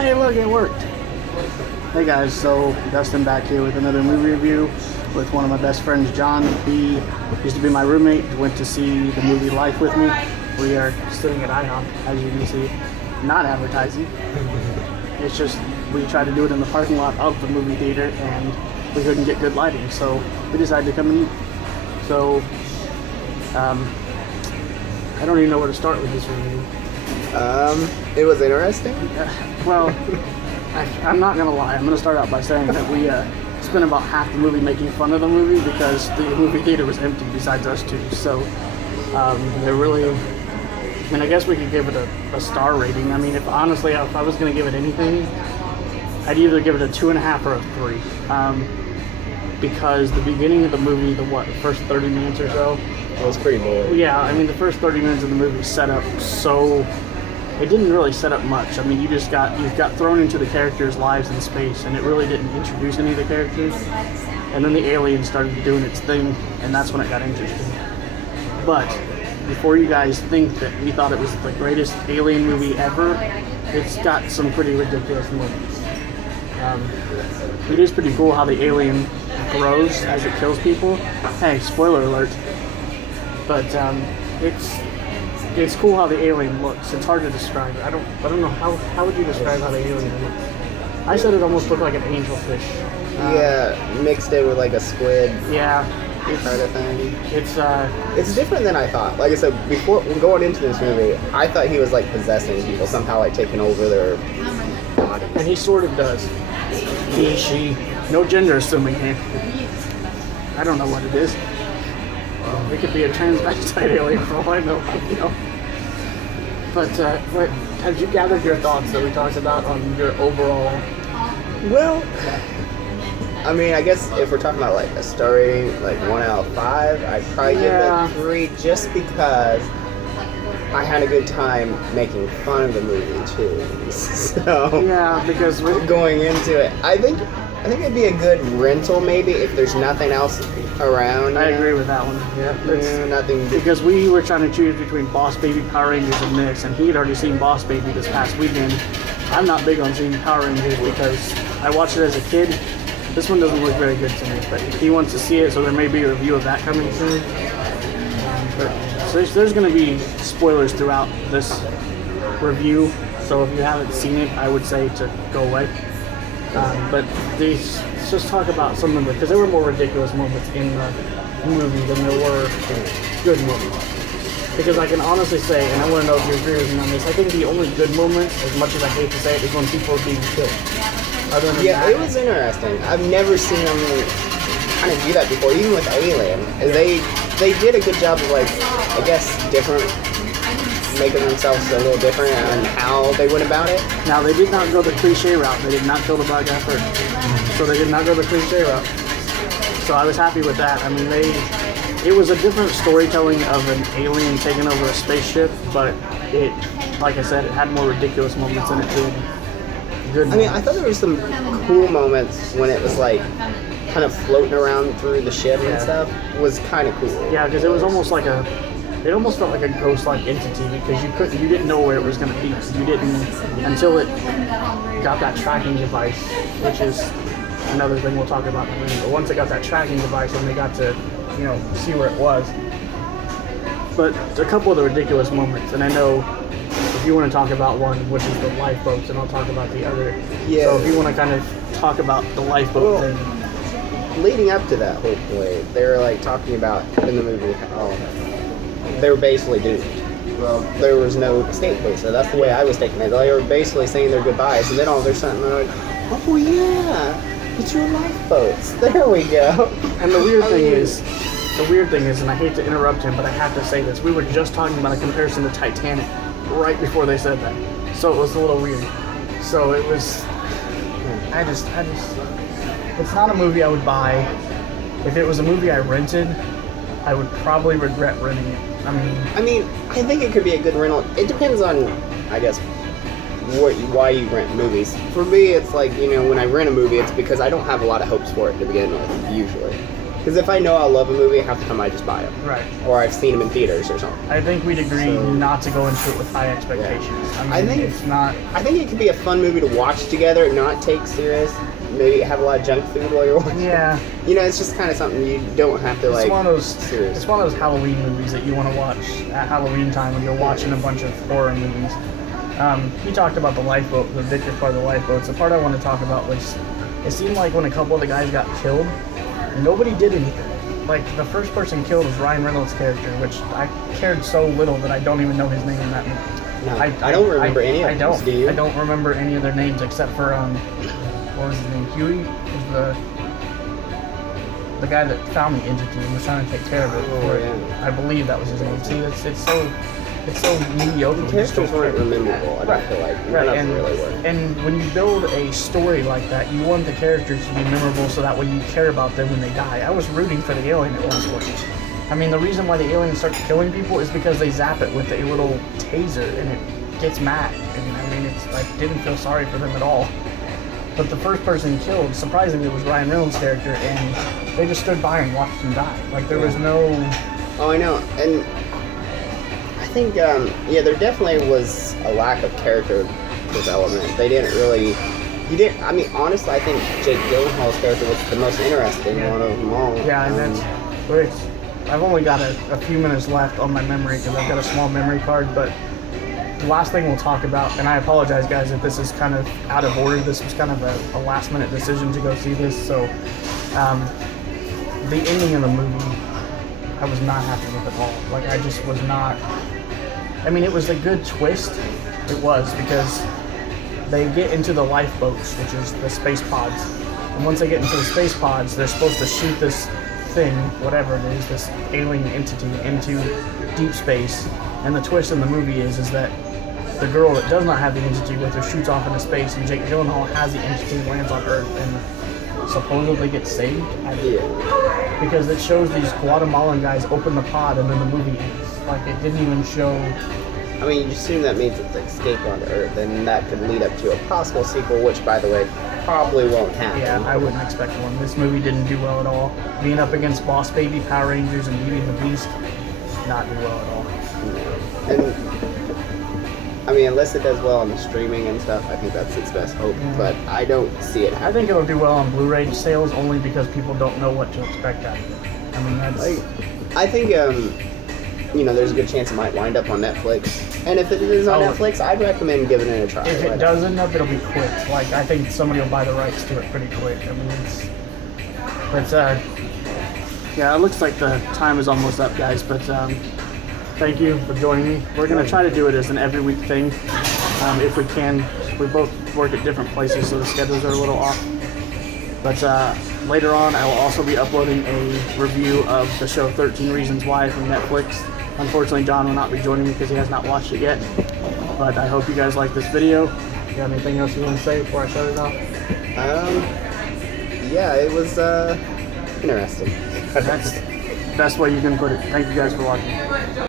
Hey, look, it worked. Hey guys, so Dustin back here with another movie review with one of my best friends, John. He used to be my roommate, went to see the movie Life with me. We are sitting at IHOP, as you can see, not advertising. It's just, we tried to do it in the parking lot of the movie theater and we couldn't get good lighting, so we decided to come and eat. So, I don't even know where to start with this review. It was interesting. Well, I'm not gonna lie. I'm gonna start out by saying that we spent about half the movie making fun of the movie because the movie theater was empty besides us two. So they're really. I mean, I guess we could give it a star rating. I mean, if honestly, if I was gonna give it anything, I'd either give it a 2.5 or a 3. Because the beginning of the movie, the first 30 minutes or so, It was pretty boring. yeah, I mean, the first 30 minutes of the movie set up so... It didn't really set up much. I mean, you got thrown into the characters' lives in space, and it really didn't introduce any of the characters. And then the alien started doing its thing, and that's when it got interesting. But before you guys think that we thought it was the greatest alien movie ever, it's got some pretty ridiculous moments. It is pretty cool how the alien grows as it kills people. Hey, spoiler alert. But it's cool how the alien looks. It's hard to describe it. I don't know how would you describe how the alien looks? I said it almost looked like an angelfish. Yeah, mixed it with like a squid Yeah. kind of thing. It's different than I thought. Like I said, before going into this movie, I thought he was like possessing people, somehow like taking over their bodies. and he sort of does. He, she, no gender assuming here. I don't know what it is. It could be a transvestite alien for all I know. You know. But have you gathered your thoughts that we talked about on your overall? Well, I mean, I guess if we're talking about like a story, like 1 out of 5, I'd probably give it 3 just because I had a good time making fun of the movie too. So Yeah, because going into it, I think it'd be a good rental maybe if there's nothing else around. I agree with that one. Yeah, Nothing. because we were trying to choose between Boss Baby, Power Rangers, and this, and he had already seen Boss Baby this past weekend. I'm not big on seeing Power Rangers because I watched it as a kid. This one doesn't look very good to me, but he wants to see it, so there may be a review of that coming soon. So there's going to be spoilers throughout this review, so if you haven't seen it, I would say to go away. But let's just talk about some of them, because there were more ridiculous moments in the movie than there were good moments. Because I can honestly say, and I want to know if you agree with me on this, I think the only good moment, as much as I hate to say it, is when people are being killed. Other than Yeah, that, it was interesting. I've never seen them kind of do that before, even with Alien. They did a good job of, like, I guess, making themselves a little different on how they went about it. Now, they did not go the cliche route. They did not kill the black guy first. So they did not go the cliche route. So I was happy with that. I mean, it was a different storytelling of an alien taking over a spaceship, but it, like I said, it had more ridiculous moments than it did good moments. I mean, I thought there were some cool moments when it was, like, kind of floating around through the ship and stuff. It was kind of cool. Yeah, because it was almost like it almost felt like a ghost-like entity because you didn't know where it was going to be. You didn't until it got that tracking device, which is another thing we'll talk about in a minute. But once it got that tracking device and they got to, see where it was. But a couple of the ridiculous moments, and I know if you want to talk about one, which is the lifeboats, and I'll talk about the other. Yeah. So if you want to kind of talk about the lifeboat thing. Leading up to that, hopefully, they were like talking about in the movie how they were basically doomed. Well, there was no escape way, so that's the way I was taking it. They were basically saying their goodbyes, and then all of a sudden they're like, "Oh yeah, it's your lifeboats." There we go. And the weird thing is, and I hate to interrupt him, but I have to say this: we were just talking about a comparison to Titanic right before they said that, so it was a little weird. So it was. I just. It's not a movie I would buy. If it was a movie I rented, I would probably regret renting it. I mean, I think it could be a good rental. It depends on, I guess, why you rent movies. For me, it's like, when I rent a movie, it's because I don't have a lot of hopes for it to begin with, usually. Because if I know I'll love a movie, half the time I just buy them. Right. Or I've seen them in theaters or something. I think we'd agree So- not to go into it with high expectations. Yeah. I mean, I think- it's not. I think it could be a fun movie to watch together, not take serious. Maybe have a lot of junk food while you're watching. Yeah. You know, it's just kind of something you don't have to It's like. one of those. serious. It's one of those Halloween movies that you want to watch at Halloween time when you're watching a bunch of horror movies. You talked about the lifeboat, the Victor part of the lifeboats. The part I want to talk about was, it seemed like when a couple of the guys got killed, nobody did anything. Like the first person killed was Ryan Reynolds' character, which I cared so little that I don't even know his name in that movie. No, I don't remember any of I them. don't. Do you? I don't remember any of their names except for what was his name? Huey was the guy that found the entity and was trying to take care of it. Oh, yeah. I believe that was his name. See, it's so mediocre. The characters weren't memorable. I don't feel like none of them and, really were. and when you build a story like that, you want the characters to be memorable so that way you care about them when they die. I was rooting for the alien at one point. I mean, the reason why the alien starts killing people is because they zap it with a little taser and it gets mad. And I mean, it's like, didn't feel sorry for them at all. But the first person killed, surprisingly, was Ryan Reynolds' character, and they just stood by and watched him die. Like, there was no... Oh, I know. And I think, there definitely was a lack of character development. They didn't really. I mean, honestly, I think Jake Gyllenhaal's character was the most interesting one of them all. Yeah, and that's... I've only got a few minutes left on my memory because I've got a small memory card, but the last thing we'll talk about, and I apologize, guys, if this is kind of out of order. This was kind of a last-minute decision to go see this, so the ending of the movie, I was not happy with at all. Like, I just was not... I mean, it was a good twist. It was, because they get into the lifeboats, which is the space pods. And once they get into the space pods, they're supposed to shoot this thing, whatever it is, this alien entity, into deep space. And the twist in the movie is that the girl that does not have the entity with her shoots off into space, and Jake Gyllenhaal has the entity, lands on Earth, and supposedly gets saved. Yeah. Because it shows these Guatemalan guys open the pod, and then the movie ends. Like, it didn't even show... I mean, you assume that means it's escape onto Earth, and that could lead up to a possible sequel, which, by the way, probably won't happen. Yeah, I wouldn't expect one. This movie didn't do well at all. Being up against Boss Baby, Power Rangers, and Beauty and the Beast, not do well at all. And I mean, unless it does well on the streaming and stuff, I think that's its best hope. But I don't see it I happening. think it'll do well on Blu-ray sales only because people don't know what to expect out of it. I mean, that's... I think, there's a good chance it might wind up on Netflix. And if it is on Oh. Netflix, I'd recommend giving it a try. if it does end up, it'll be quick. Like, I think somebody will buy the rights to it pretty quick. I mean, yeah, it looks like the time is almost up, guys, but thank you for joining me. We're going to try to do it as an every week thing, if we can. We both work at different places, so the schedules are a little off. But later on, I will also be uploading a review of the show 13 Reasons Why from Netflix. Unfortunately, John will not be joining me because he has not watched it yet. But I hope you guys like this video. You got anything else you want to say before I shut it off? Yeah, it was interesting. That's the best way you can put it. Thank you guys for watching.